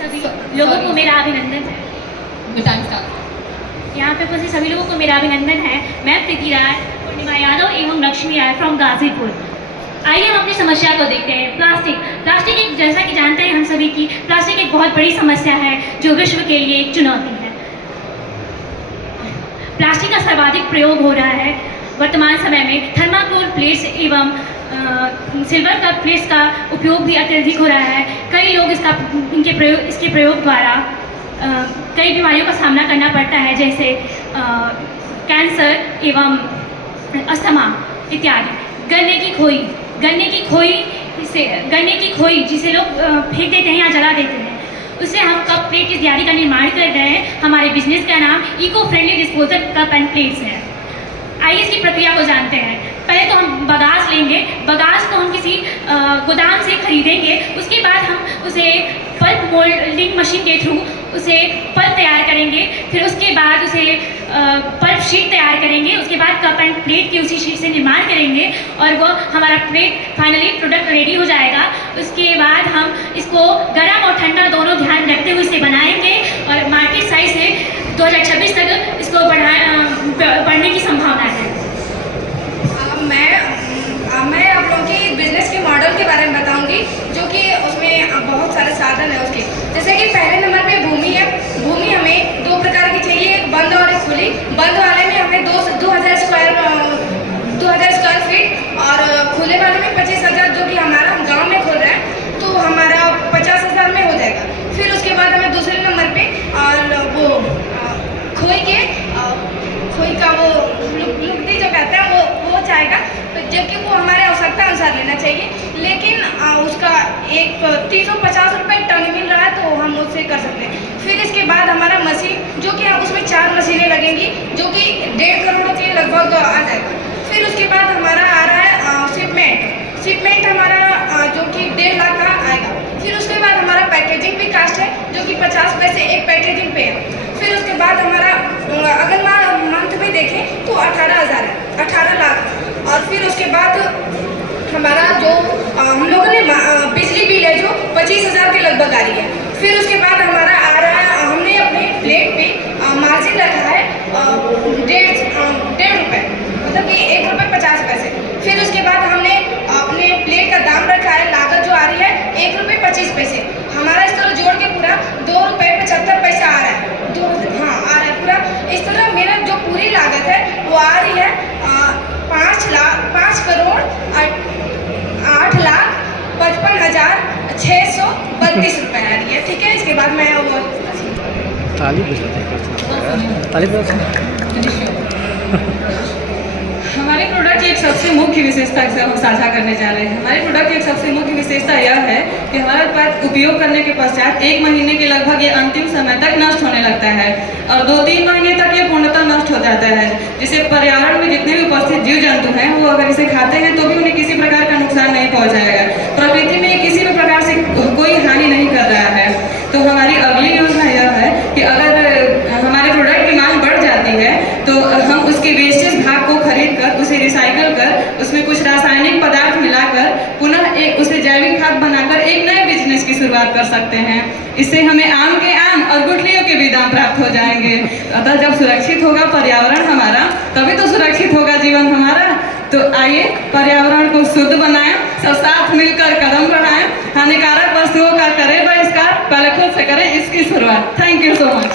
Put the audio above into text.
सभी लोगों को मेरा अभिनंदन है। यहाँ पे उपस्थित सभी लोगों को मेरा अभिनंदन है। मैं प्रीति राय, पूर्णिमा यादव एवं लक्ष्मी राय फ्रॉम गाजीपुर। आइए हम अपनी समस्या को देखते हैं। प्लास्टिक एक, जैसा कि जानते हैं हम सभी की, प्लास्टिक एक बहुत बड़ी समस्या है जो विश्व के लिए एक चुनौती है। प्लास्टिक का सर्वाधिक प्रयोग हो रहा है वर्तमान समय में। थर्माकोल प्लेट्स एवं सिल्वर कप प्लेट्स का उपयोग भी अत्यधिक हो रहा है। कई लोग इसके प्रयोग द्वारा कई बीमारियों का सामना करना पड़ता है, जैसे कैंसर एवं अस्थमा इत्यादि। गन्ने की खोई जिसे लोग फेंक देते हैं या जला देते हैं, उससे हम कप प्लेट इत्यादि का निर्माण कर रहे हैं। हमारे बिजनेस का नाम eco friendly disposal cup and plates है। आइए इसकी प्रक्रिया को जानते हैं। पहले तो हम बगास लेंगे। बगास को हम किसी गोदाम से खरीदेंगे। उसके बाद हम उसे पल्प मोल्डिंग मशीन के थ्रू उसे पल्प तैयार करेंगे। फिर उसके बाद उसे पल्प शीट तैयार करेंगे। उसके बाद कप एंड प्लेट की उसी शीट से निर्माण करेंगे और वो हमारा प्लेट फाइनली प्रोडक्ट रेडी हो जाएगा। उसके बाद हम इसको गर्म और ठंडा दोनों ध्यान रखते हुए इसे बनाएंगे और मार्केट साइज से 2026 तक इसको बढ़ने की संभावना है। मैं आप लोगों की बिजनेस के मॉडल के बारे में बताऊंगी, जो कि उसमें बहुत सारे साधन है उसके। जैसे कि पहले नंबर पे भूमि है। भूमि हमें दो प्रकार की चाहिए, एक बंद और एक खुली। बंद वाले में हमें 2000 स्क्वायर फीट और खुले वाले में 25,000, जो कि हमारा हम गाँव में खोल रहे हैं तो हमारा 50,000 में हो जाएगा। फिर उसके बाद हमें दूसरे नंबर पे वो खोई का वो लुगदी जो कहते हैं वो चाहेगा, तो जबकि वो हमारे आवश्यकता अनुसार लेना चाहिए। लेकिन उसका एक 350 रुपये टन मिल रहा है, तो हम उससे कर सकते हैं। फिर इसके बाद हमारा मशीन, जो कि उसमें 4 मशीनें लगेंगी, जो कि 1.5 करोड़ के लगभग आ जाएगा। फिर उसके बाद हमारा आ रहा है शिपमेंट हमारा जो कि 1.5 लाख का आएगा। फिर उसके बाद हमारा पैकेजिंग भी कास्ट है, जो कि 50 पैसे एक पैकेजिंग पे है। फिर उसके बाद हमारा अगर मंथ में देखें तो 18,000 है, 18 लाख। और फिर उसके बाद हमारा जो हम लोगों ने बिजली बिल है जो 25,000 के लगभग आ रही है। फिर उसके बाद हमारा आ रहा है, हमने अपने प्लेट पे मार्जिन रखा है 1.5 रुपये, मतलब कि 1 रुपये 50 पैसे। फिर उसके बाद हमने अपने प्लेट का दाम रखा है, लागत जो आ रही है 1 रुपये 25 पैसे। हमारा इस तरह जोड़ के पूरा 2 रुपये 75 पैसे आ रहा है। आ रहा है पूरा। इस तरह मेरा जो पूरी लागत है वो आ रही है 5 करोड़ 8,55,632 रुपये आ रही है। ठीक है, इसके बाद मैं वो हमारे प्रोडक्ट की एक सबसे मुख्य विशेषता से हम साझा करने जा रहे हैं। हमारे प्रोडक्ट की एक सबसे मुख्य विशेषता यह है कि हमारा उत्पाद उपयोग करने के पश्चात 1 महीने के लगभग ये अंतिम समय तक नष्ट होने लगता है और 2-3 महीने तक ये पूर्णतः नष्ट हो जाता है, जिससे पर्यावरण में जितने भी उपस्थित जीव जंतु हैं वो अगर इसे खाते हैं तो भी उन्हें किसी प्रकार का नुकसान नहीं पहुँचाएगा। प्रकृति में किसी भी प्रकार से कोई हानि नहीं कर रहा है। तो हमारी अगली योजना यह है कि अगर हमारे प्रोडक्ट की मांग बढ़ जाती है तो हम उसके वेस्टेज भाग को खरीद कर उसे रिसाइकल कर उसमें कुछ रासायनिक पदार्थ मिलाकर पुनः उसे जैविक खाद बनाकर एक नए बिजनेस की शुरुआत कर सकते हैं। इससे हमें आम के आम और गुठलियों के भी दाम प्राप्त हो जाएंगे। अतः जब सुरक्षित होगा पर्यावरण हमारा, तभी तो सुरक्षित होगा जीवन हमारा। तो आइए पर्यावरण को शुद्ध बनाएं, सब साथ मिलकर कदम बढ़ाएं, हानिकारक वस्तुओं का करें बहिष्कार, पहले खुद से करें इसकी शुरुआत। Thank you so much.